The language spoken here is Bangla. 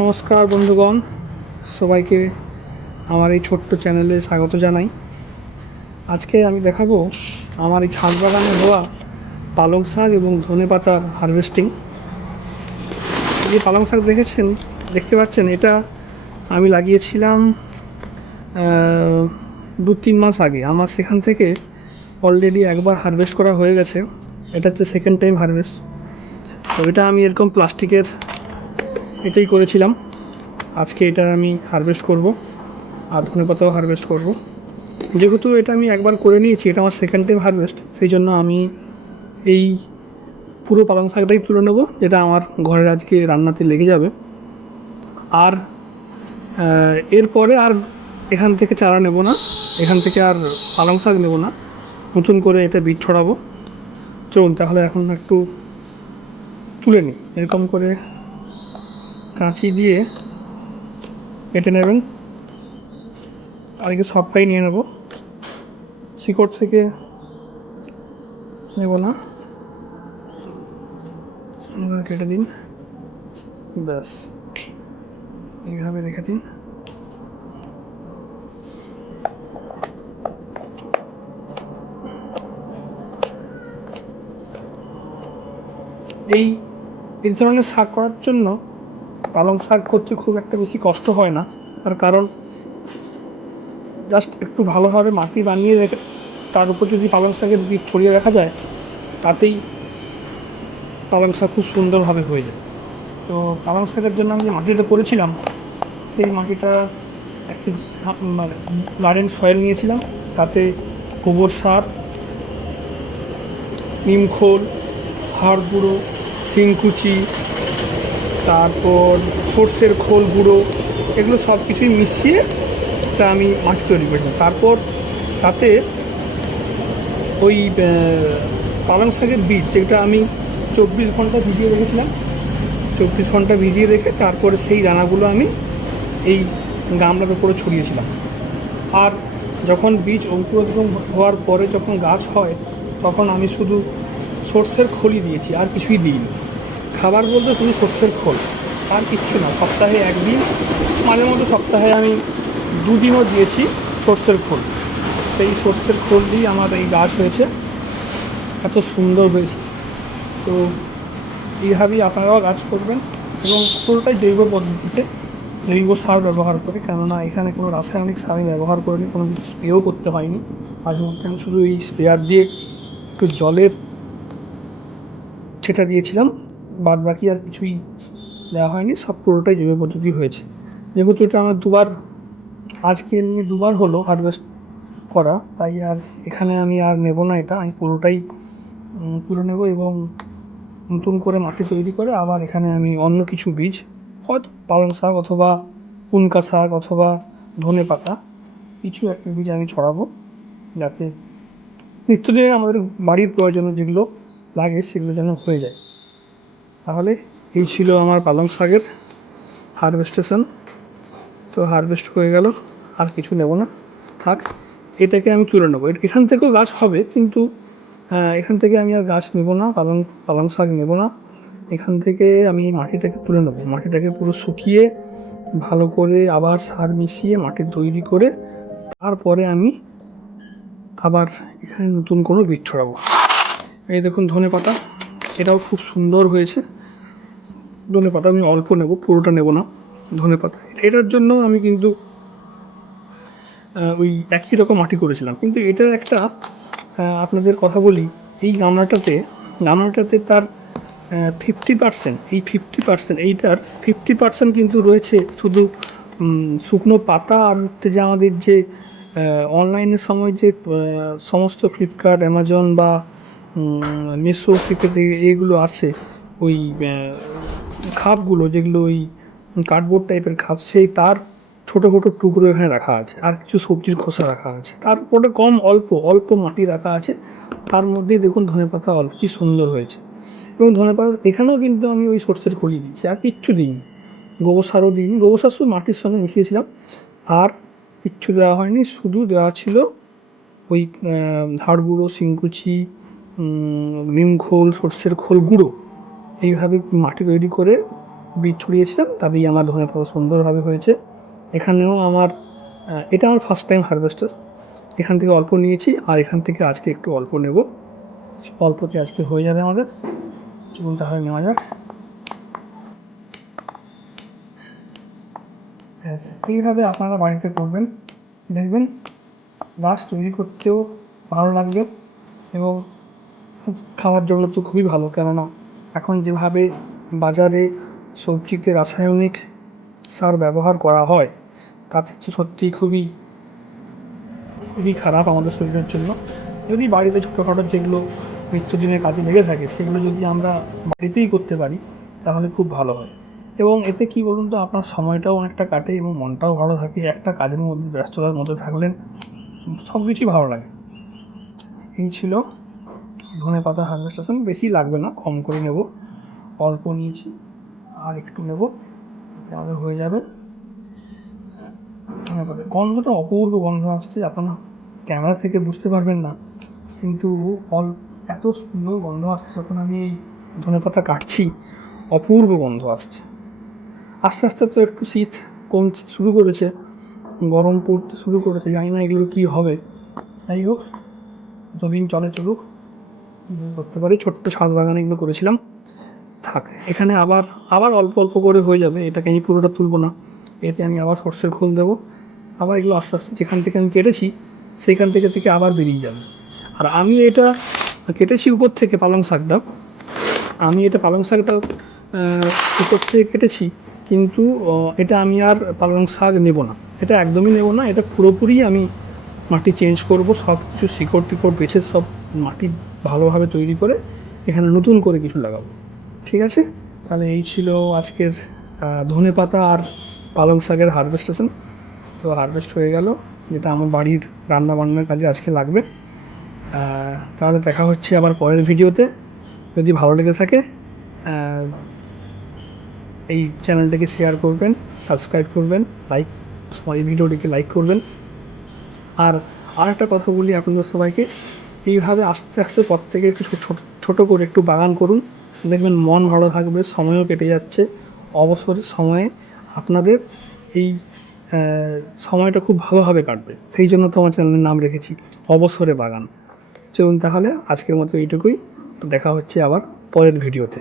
নমস্কার বন্ধুগণ, সবাইকে আমার এই ছোট্ট চ্যানেলে স্বাগত জানাই। আজকে আমি দেখাবো আমার এই ছাদ বাগানে হওয়া পালং শাক এবং ধনে পাতার হারভেস্টিং। যে পালং শাক দেখেছেন? দেখতে পাচ্ছেন? এটা আমি লাগিয়েছিলাম দু তিন মাস আগে। আমার সেখান থেকে অলরেডি একবার হারভেস্ট করা হয়ে গেছে। এটা হচ্ছে সেকেন্ড টাইম হারভেস্ট তো এটা আমি এরকম প্লাস্টিকের এটাই করেছিলাম। আজকে এটা আমি হারভেস্ট করব। আর ধনে পাতাও হারভেস্ট করব। যেহেতু এটা আমি একবার করে নিয়েছি, এটা আমার সেকেন্ড টাইম হারভেস্ট সেই জন্য আমি এই পুরো পালং শাকটাই তুলে নেব, যেটা আমার ঘরের আজকে রান্নাতে লেগে যাবে। আর এরপরে আর এখান থেকে চারা নেব না, এখান থেকে আর পালং শাক নেব না। নতুন করে এটা বীজ ছড়াবো। চলুন, তাহলে এখন একটু তুলে নিই। এরকম করে কাঁচি দিয়ে কেটে নেবেন আগে সবটাই নিয়ে নেব। শিকড় থেকে নেব না। কেটে দিন। ব্যাস। এইভাবে রেখে দিন। এই এই ধরনের শাক করার জন্য পালং শাক করতে খুব একটা বেশি কষ্ট হয় না, তার কারণ জাস্ট একটু ভালোভাবে মাটি বানিয়ে রেখে, তার উপর যদি পালং শাকের বীজ ছড়িয়ে রাখা যায়, তাতেই পালং শাক খুব সুন্দরভাবে হয়ে যায়। তো পালং শাকের জন্য আমি যে মাটিটা করেছিলাম, সেই মাটিটা একটি মানে গার্ডেন সয়েল নিয়েছিলাম, তাতে গোবর সার নিমখোল হাড় গুঁড়ো, শিংকুচি তারপর সর্ষের খোল গুঁড়ো, এগুলো সব কিছুই মিশিয়ে তা আমি মাটি তৈরি করেছিলাম তারপর তাতে ওই পালং শাকের বীজ, যেটা আমি চব্বিশ ঘণ্টা ভিজিয়ে রেখেছিলাম, চব্বিশ ঘণ্টা ভিজিয়ে রেখে তারপরে সেই দানাগুলো আমি এই গামলার উপরে ছড়িয়েছিলাম। আর যখন বীজ অঙ্কুরোদ্গম হওয়ার পরে যখন গাছ হয়, তখন আমি শুধু সর্ষের খোলই দিয়েছি, আর কিছুই দিইনি। খাবার বলতে শুধু সর্ষের খোল আর কিচ্ছু না, সপ্তাহে একদিন, মাঝে মধ্যে সপ্তাহে আমি দুদিনও দিয়েছি সর্ষের খোল। সেই সর্ষের খোল দিয়ে আমার এই গাছ হয়েছে, এত সুন্দর হয়েছে। তো এইভাবেই আপনারাও গাছ করবেন এবং পুরোটাই জৈব পদ্ধতিতে জৈব সার ব্যবহার করে, কেননা এখানে কোনো রাসায়নিক সার আমি ব্যবহার করিনি, কোনো কিছু স্প্রেও করতে হয়নি। মাঝে মধ্যে আমি শুধু এই স্প্রেয়ার দিয়ে একটু জলের সেটা দিয়েছিলাম বাদ বাকি আর কিছুই দেওয়া হয়নি, সব পুরোটাই জৈব পদ্ধতি হয়েছে। যেহেতু এটা আমার দুবার, আজকে নিয়ে দুবার হলো হারভেস্ট করা, তাই আর এখানে আমি আর নেব না এটা, আমি পুরোটাই তুলে নেব এবং নতুন করে মাটি তৈরি করে আবার এখানে আমি অন্য কিছু বীজ, হয়তো পালং শাক অথবা পুনকা শাক অথবা ধনে পাতা, কিছু একটা বীজ আমি ছড়াবো, যাতে নিত্যদিনে আমাদের বাড়ির প্রয়োজনে যেগুলো লাগে সেগুলো যেন হয়ে যায়। তাহলে এই ছিল আমার পালং শাকের হারভেস্টেশন। তো হারভেস্ট হয়ে গেল, আর কিছু নেব না। থাক, এটাকে আমি তুলে নেব। এখান থেকেও গাছ হবে, কিন্তু এখান থেকে আমি আর গাছ নেব না, পালং পালং শাক নেব না। এখান থেকে আমি মাটিটাকে তুলে নেব। মাটিটাকে পুরো শুকিয়ে ভালো করে আবার সার মিশিয়ে মাটি তৈরি করে তারপরে আমি আবার এখানে নতুন কোনো বীজ ছড়াবো। এই দেখুন ধনে পাতা। এটাও খুব সুন্দর হয়েছে। ধনে পাতা আমি অল্প নেব, পুরোটা নেব না, ধনে পাতা। এটার জন্য আমি কিন্তু ওই একই রকম মাটি করেছিলাম। কিন্তু এটার একটা আপনাদের কথা বলি, এই গামলাটাতে গামলাটাতে তার ফিফটি পার্সেন্ট এই ফিফটি পার্সেন্ট এইটার ফিফটি পার্সেন্ট কিন্তু রয়েছে শুধু শুকনো পাতা আর হচ্ছে যে আমাদের যে অনলাইনের সময় যে সমস্ত ফ্লিপকার্ট অ্যামাজন বা মিশো থেকে এগুলো আছে। ওই খাপগুলো যেগুলো ওই কার্ডবোর্ড টাইপের খাপ, সেই তার ছোটো ছোটো টুকরো এখানে রাখা আছে। আর কিছু সবজির খোসা রাখা আছে। তারপরে কম অল্প অল্প মাটি রাখা আছে। তার মধ্যেই দেখুন ধনেপাতা অল্প কি সুন্দর হয়েছে। এবং ধনেপাতা এখানেও কিন্তু আমি ওই সর্ষের খড়ি দিয়েছি। আর কিচ্ছু দিইনি। গোবর সারও দিইনি। গোবর সার শুধু মাটির সঙ্গে মিশিয়েছিলাম। আর কিচ্ছু দেওয়া হয়নি। শুধু দেওয়া ছিল ওই হাড় গুঁড়ো শিংকুচি নিম খোল, সর্ষের খোল গুঁড়ো এইভাবে মাটি তৈরি করে বীজ ছড়িয়েছিলাম, তাতেই আমার ধনে পাতা সুন্দরভাবে হয়েছে। এখানেও আমার এটা আমার ফার্স্ট টাইম হারভেস্টার এখান থেকে অল্প নিয়েছি, আর এখান থেকে আজকে একটু অল্প নেব। অল্পতে আজকে হয়ে যাবে আমাদের। চলুন তাহলে নেওয়া যাক। ব্যাস, এইভাবে আপনারা বাড়িতে করবেন। দেখবেন, গাছ তৈরি করতেও ভালো লাগবে এবং খাওয়ার জন্য তো খুবই ভালো। কেননা এখন যেভাবে বাজারে সবজিতে রাসায়নিক সার ব্যবহার করা হয়, তাতে তো সত্যিই খুবই খুবই খারাপ আমাদের শরীরের জন্য। যদি বাড়িতে ছোটোখাটো যেগুলো নিত্যদিনের কাজে লেগে থাকে, সেগুলো যদি আমরা বাড়িতেই করতে পারি, তাহলে খুব ভালো হয়। এবং এতে কী বলুন তো, আপনার সময়টাও অনেকটা কাটে এবং মনটাও ভালো থাকে। একটা কাজের মধ্যে ব্যস্ততার মধ্যে থাকলেন সব কিছুই ভালো লাগে। এই ছিল ধনে পাতা হারভেস্টেশন বেশি লাগবে না, কম করে নেব। অল্প নিয়েছি, আর একটু নেব আমাদের হয়ে যাবে। পাতা। গন্ধটা অপূর্ব গন্ধ আসছে, আপনারা ক্যামেরা থেকে বুঝতে পারবেন না, কিন্তু অল, এত সুন্দর গন্ধ আসছে যখন আমি এই ধনে পাতা কাটছি, অপূর্ব গন্ধ আসছে। আস্তে আস্তে তো একটু শীত কমতে শুরু করেছে, গরম পড়তে শুরু করেছে, জানি না এগুলো কী হবে। যাই হোক, যতদিন চলে চলুক করতে পারি, ছোট্ট ছাদ বাগানে এগুলো করেছিলাম। থাক, এখানে আবার আবার অল্প অল্প করে হয়ে যাবে, এটাকে আমি পুরোটা তুলবো না। এতে আমি আবার সর্ষের খোল দেবো। আবার এগুলো আস্তে আস্তে যেখান থেকে আমি কেটেছি সেইখান থেকে থেকে আবার বেরিয়ে যাবে। আর আমি এটা কেটেছি উপর থেকে পালং শাকটা। আমি এটা পালং শাকটা উপর থেকে কেটেছি, কিন্তু এটা আমি আর পালং শাক নেব না। এটা একদমই নেব না, এটা পুরোপুরি আমি মাটি চেঞ্জ করব সব কিছু শিকড় টিকড় বেছে সব মাটি ভালোভাবে তৈরি করে এখানে নতুন করে কিছু লাগাবো। ঠিক আছে? তাহলে এই ছিল আজকের ধনে পাতা আর পালং শাকের হারভেস্টেশন তো হারভেস্ট হয়ে গেল, যেটা আমার বাড়ির রান্না বান্নার কাজে আজকে লাগবে। তাহলে দেখা হচ্ছে আবার পরের ভিডিওতে। যদি ভালো লেগে থাকে এই চ্যানেলটাকে শেয়ার করবেন সাবস্ক্রাইব করবেন লাইক এই ভিডিওটিকে লাইক করবেন। আর আর একটা কথা বলি আপনাদের সবাইকে। এইভাবে আস্তে আস্তে প্রত্যেকে একটু ছোট ছোট করে একটু বাগান করুন। দেখবেন মন ভালো থাকবে, সময়ও কেটে যাচ্ছে। অবসরের সময়ে আপনাদের এই সময়টা খুব ভালোভাবে কাটবে। সেই জন্য তো আমার চ্যানেলের নাম রেখেছি, অবসরে বাগান। চলুন তাহলে আজকের মতো এইটুকুই। দেখা হচ্ছে আবার পরের ভিডিওতে।